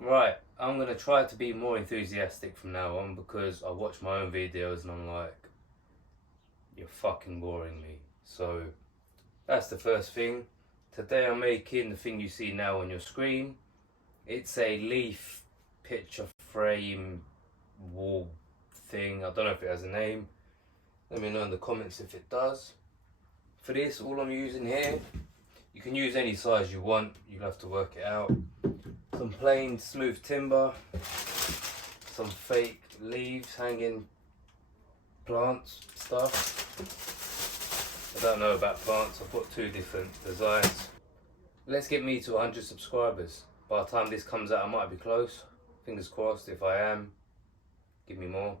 Right, I'm gonna try to be more enthusiastic from now on because I watch my own videos and I'm like, you're fucking boring me. So that's the first thing. Today I'm making the thing you see now on your screen. It's a leaf picture frame wall thing. I don't know if it has a name. Let me know in the comments if it does. For this, all I'm using here, you can use any size you want. You'll have to work it out. Some plain smooth timber, some fake leaves, hanging plants, stuff. I don't know about plants, I've got two different designs. Let's get me to 100 subscribers. By the time this comes out, I might be close. Fingers crossed. If I am, give me more.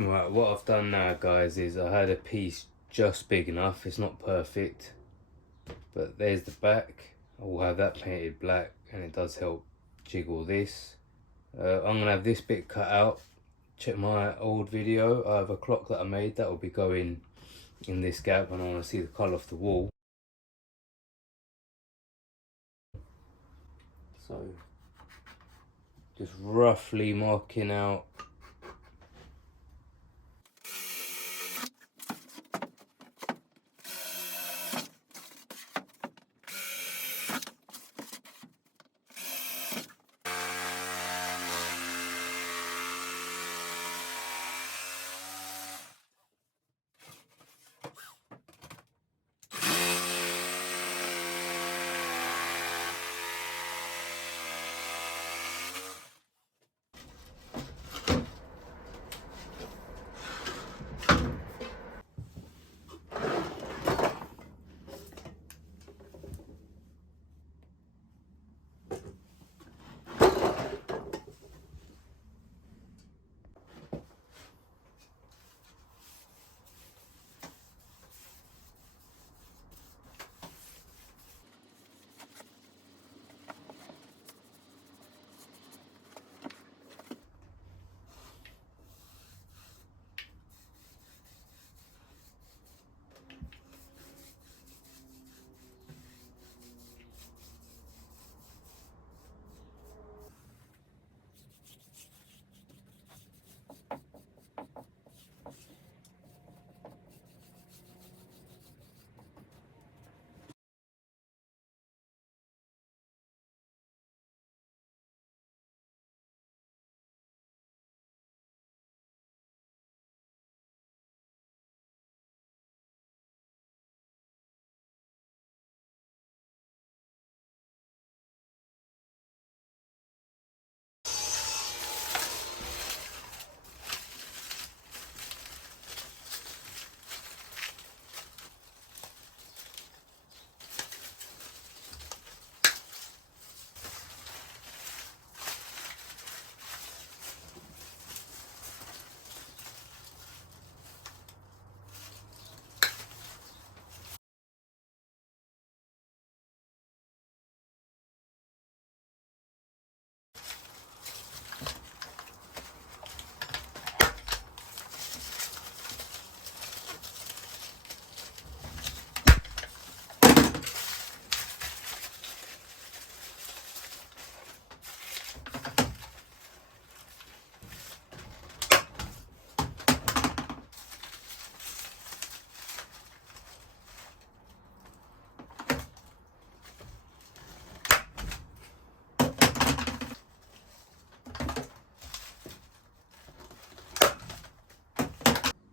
Right, what I've done now, guys, is I had a piece just big enough. It's not perfect, but there's the back. I will have that painted black, and it does help jiggle this. I'm gonna have this bit cut out. Check my old video. I have a clock that I made that will be going in this gap, and I want to see the colour of the wall. So just roughly marking out.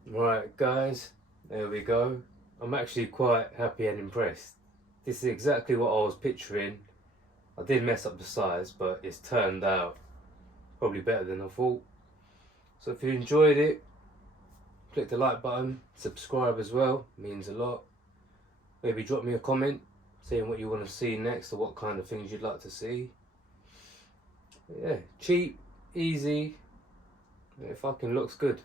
Right, guys, there we go. I'm actually quite happy and impressed. This is exactly what I was picturing. I did mess up the size, but it's turned out probably better than I thought. So if you enjoyed it, click the like button, subscribe as well, it means a lot. Maybe drop me a comment saying what you want to see next or what kind of things you'd like to see. But yeah, cheap, easy, It fucking looks good.